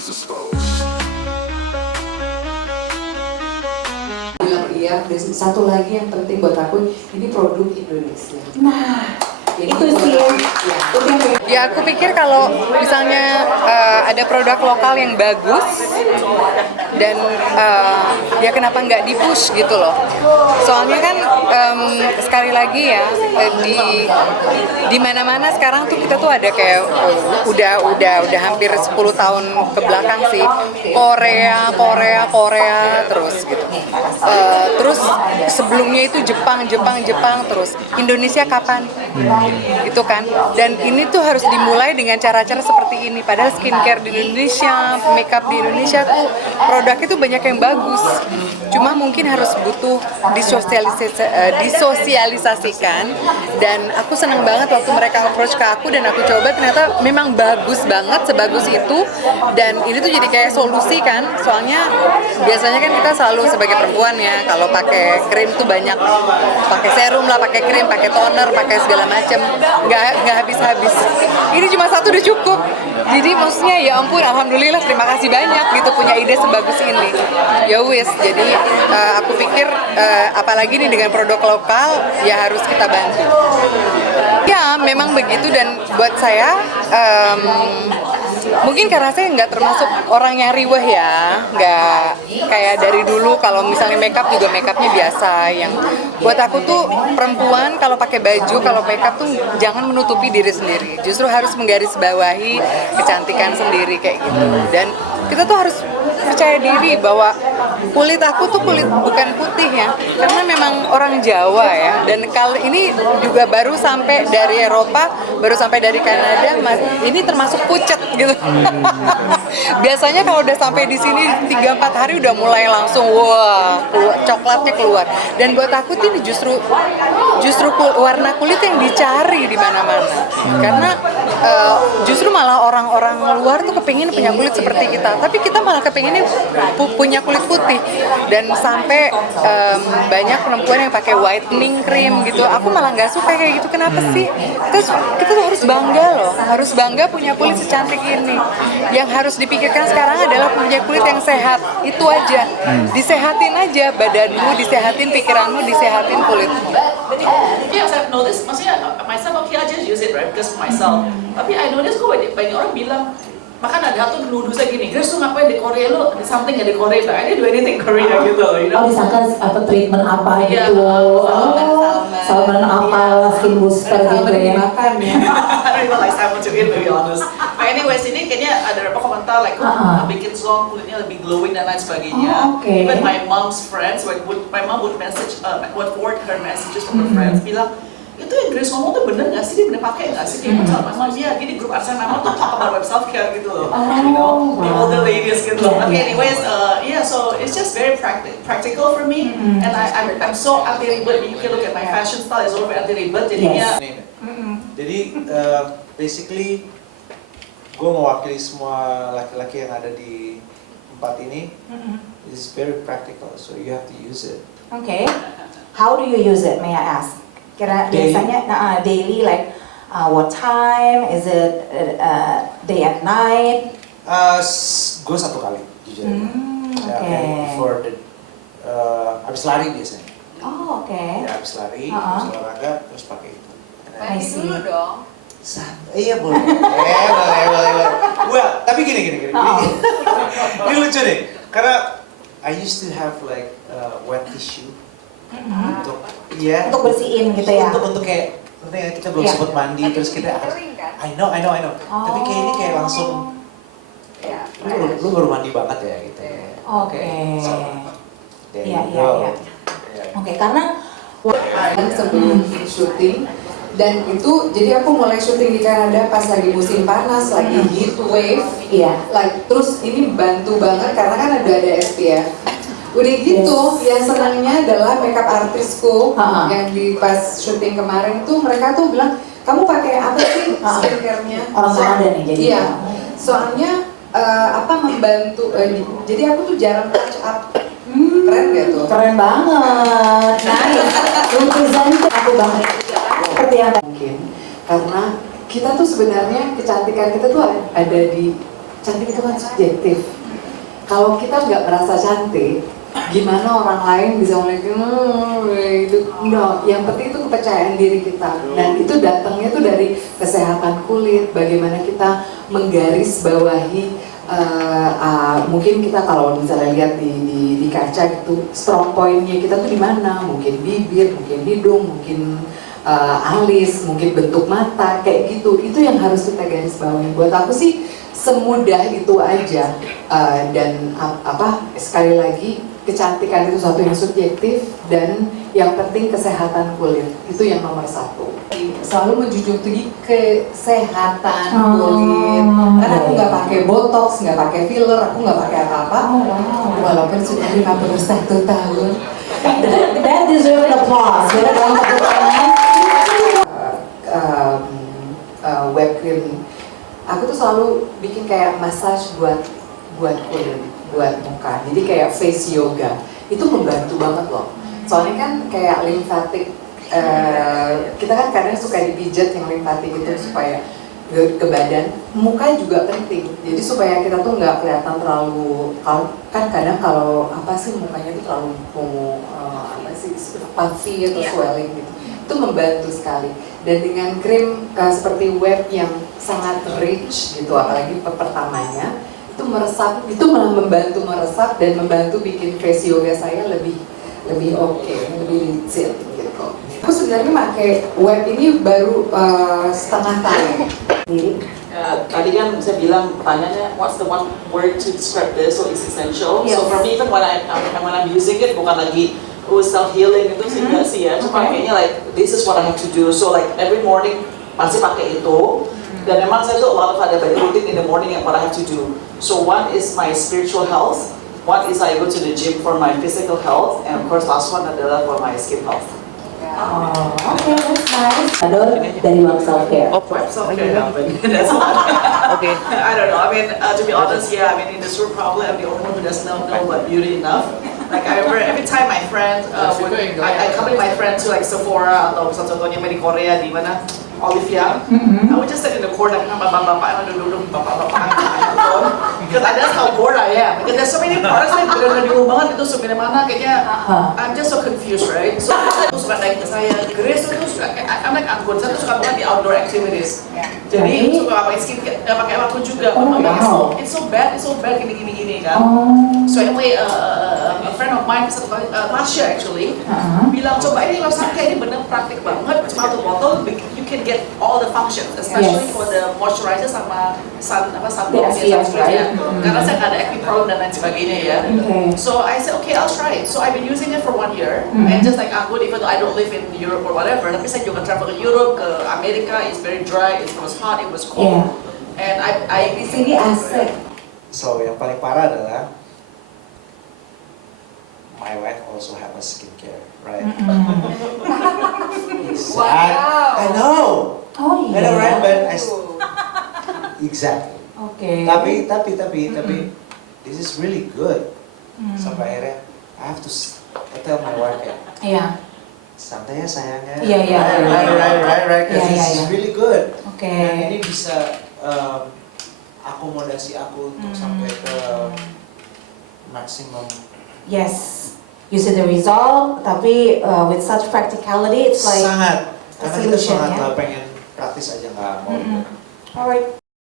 Bilang iya, dan satu lagi yang penting buat aku, ini produk Indonesia. Nah, Ini itu sih Ya aku pikir kalau misalnya ada produk lokal yang bagus dan ya kenapa nggak di-push gitu loh. Soalnya kan sekali lagi ya di mana-mana sekarang tuh kita tuh ada kayak udah hampir 10 tahun ke belakang sih Korea terus gitu. Terus sebelumnya itu Jepang terus Indonesia kapan? Gitu kan. Dan ini tuh harus dimulai dengan cara-cara seperti ini. Padahal skincare di Indonesia, makeup di Indonesia tuh produknya tuh banyak yang bagus. Cuma mungkin harus butuh disosialisasikan. Dan aku seneng banget waktu mereka approach ke aku dan aku coba, ternyata memang bagus banget, sebagus itu. Dan ini tuh jadi kayak solusi kan. Soalnya biasanya kan kita selalu sebagai perempuan ya, kalau pakai krim tuh banyak, pakai serum lah, pakai krim, pakai toner, pakai segala macem, nggak habis-habis. Ini cuma satu udah cukup. Jadi maksudnya ya ampun, alhamdulillah, terima kasih banyak gitu punya ide sebagus ini. Ya wis, jadi aku pikir apalagi nih dengan produk lokal ya harus kita bantu. Ya memang begitu, dan buat saya mungkin karena saya nggak termasuk orang yang riweh ya, nggak kayak dari dulu kalau misalnya makeup juga makeupnya biasa. Yang buat aku tuh perempuan kalau pakai baju, kalau makeup tuh jangan menutupi diri sendiri, justru harus menggarisbawahi kecantikan sendiri kayak gitu. Dan kita tuh harus percaya diri bahwa kulit aku tuh kulit bukan putih ya, karena memang orang Jawa ya. Dan kali ini juga baru sampai dari Eropa, baru sampai dari Kanada, ini termasuk pucet gitu. Biasanya kalau udah sampai di sini 3-4 hari udah mulai langsung wah coklatnya keluar. Dan buat aku ini justru warna kulit yang dicari di mana-mana. Karena justru malah orang-orang luar tuh kepingin punya kulit seperti kita, tapi kita malah kepinginnya punya kulit putih. Dan sampai banyak perempuan yang pakai whitening cream gitu, aku malah nggak suka kayak gitu. Kenapa sih? Kita tuh harus bangga loh, harus bangga punya kulit secantik ini. Yang harus dipikirkan sekarang adalah punya kulit yang sehat, itu aja. Disehatin aja badanmu, disehatin pikiranmu, disehatin kulitmu. Yes, I've noticed. Maksudnya myself, okay, I just use it right because myself. Tapi I notice kok banyak orang bilang, bahkan ada tuh nuduh saya gini, Grace tuh ngapain di Korea, lu something ya di Korea, but I didn't do anything Korea gitu loh, you know? Oh, disangka apa treatment apa Iya, gitu. salmon Apa skin booster gitu ya. Dimakan ya. I don't even like salmon to eat, to be honest. But anyways, ini kayaknya ada beberapa komentar like, bikin slong kulitnya lebih glowing dan lain sebagainya. Okay. Even my mom's friends, my mom would message, would forward her messages from her friends, bilang, itu yang Grace ngomong tuh bener nggak sih, dia bener pakai nggak sih? Dia sama mama dia, gini grup arisan mama tuh talk about web self care gitu loh, you know, the older ladies gitu. Okay, anyways, yeah, so it's just very practical for me, and I'm so anti-ribet. You can look at my fashion style is over anti-ribet, jadinya. Jadi basically gue mewakili semua laki-laki yang ada di tempat ini. It's very practical, so you have to use it. Okay. How do you use it, may I ask? Kira biasanya daily, like what time? Is it day and night? Gue satu kali jujur. Okay. Before abis lari biasanya. Oh, okay. Ya abis lari, abis olahraga terus pakai itu. I see. Dulu dong. Iya boleh. boleh. Well, tapi gini. Ini lucu nih, karena I used to have like wet tissue. Untuk bersihin gitu ya. Untuk kayak kita belum sempat mandi terus kita Kering kan? I know. Tapi kayak ini kayak langsung lu baru mandi banget ya gitu. Oke. Iya. Oke, karena sebelum syuting, dan itu jadi aku mulai syuting di Kanada pas lagi musim panas, lagi heat wave. Iya. Terus ini bantu banget karena kan ada SPF. Udah gitu, yang senangnya adalah makeup artisku yang di pas syuting kemarin tuh mereka tuh bilang, kamu pakai apa sih skincare-nya? Orang Kanada nih jadi. Iya, soalnya membantu. Jadi aku tuh jarang touch up. Keren gak tuh? Keren banget. Nice. Represent aku banget. Seperti yang mungkin karena kita tuh sebenarnya kecantikan kita tuh ada di cantik itu kan subjektif. Kalau kita nggak merasa cantik, gimana orang lain bisa ngeliat itu? No, yang penting itu kepercayaan diri kita. Dan itu datangnya tuh dari kesehatan kulit, bagaimana kita menggarisbawahi mungkin kita kalau misalnya lihat di kaca gitu, strong point-nya kita tuh di mana? Mungkin bibir, mungkin hidung, mungkin alis, mungkin bentuk mata, kayak gitu. Itu yang harus kita garisbawahi. Buat aku sih semudah itu aja. Dan sekali lagi kecantikan itu sesuatu yang subjektif dan yang penting kesehatan kulit itu yang nomor satu. Selalu menjunjung tinggi kesehatan kulit. Karena aku nggak pakai botox, nggak pakai filler, aku nggak pakai apa-apa. Walaupun sudah 51 tahun. That deserve an applause. Boleh dong tepuk tangan. Web cream. Aku tuh selalu bikin kayak massage buat kulit, buat muka. Jadi kayak face yoga. Itu membantu banget loh. Soalnya kan kayak limfatik, kita kan kadang suka dipijat yang limfatik itu supaya ke badan. Muka juga penting. Jadi supaya kita tuh nggak kelihatan terlalu, kan kadang kalau mukanya tuh terlalu puffy atau swelling gitu. Itu membantu sekali. Dan dengan krim seperti web yang sangat rich gitu, apalagi pertamanya itu meresap, itu malah membantu meresap dan membantu bikin face yoga saya lebih oke, lebih licin gitu. Aku sebenarnya pakai web ini baru setengah tahun. Tadi kan saya bilang pertanyaannya, what's the one word to describe this? So it's essential. Yes. So for me, even when I'm using it, bukan lagi self healing itu sih enggak sih ya. Cuma kayaknya like this is what I have to do. So like every morning pasti pakai itu. Dan memang saya tuh ada banyak rutin in the morning yang what I have to do. So one is my spiritual health. One is I go to the gym for my physical health. And of course last one adalah for my skin health. Oh, okay, that's nice. Adol dari Web Self Care. Self-care helping. That's one. Okay. I don't know. I mean, to be honest, yeah. I mean, in this room, probably I'm the only one who does not know about beauty enough. Like I remember every time my friend, I accompany my friend to like Sephora atau contohnya di Korea di mana Olivia. I would just sit in the corner sama bapak-bapak yang duduk bapak-bapak because that's how bored I am. Because there's so many products yang benar-benar bingung banget itu sebenarnya mana kayaknya I'm just so confused, right? So aku suka naik ke saya, Grace tuh suka I'm like Anggun, saya tuh suka banget di outdoor activities. Jadi suka pakai skincare, pakai waktu juga. It's so bad gini kan. So anyway, a friend of mine last year actually bilang coba ini lotion kayak ini bener praktik banget, cuma satu botol you can get all the functions, especially for the moisturizer sama sunblock ya, karena saya nggak ada acne problem dan lain sebagainya ya. So I said okay, I'll try it. So I've been using it for 1 year, and just like Anggun, even though I don't live in Europe or whatever, tapi saya juga travel ke Europe, ke Amerika, it's very dry, it was hot, it was cold, and I Di sini asik. So yang paling parah adalah my wife also have a skincare, right? Wow. I know. Oh I know, right? But iya. exactly. Oke. Tapi this is really good. Sampai akhirnya I have to tell my wife ya. Iya. Santai ya sayangnya. Iya. Right. Because Iya, this iya. is really good. Oke. Dan ini bisa akomodasi aku untuk sampai ke maksimum. Yes. You see the result, tapi with such practicality, it's like Sangat. Karena kita solution, sangat ya. pengen praktis aja nggak mau. Alright.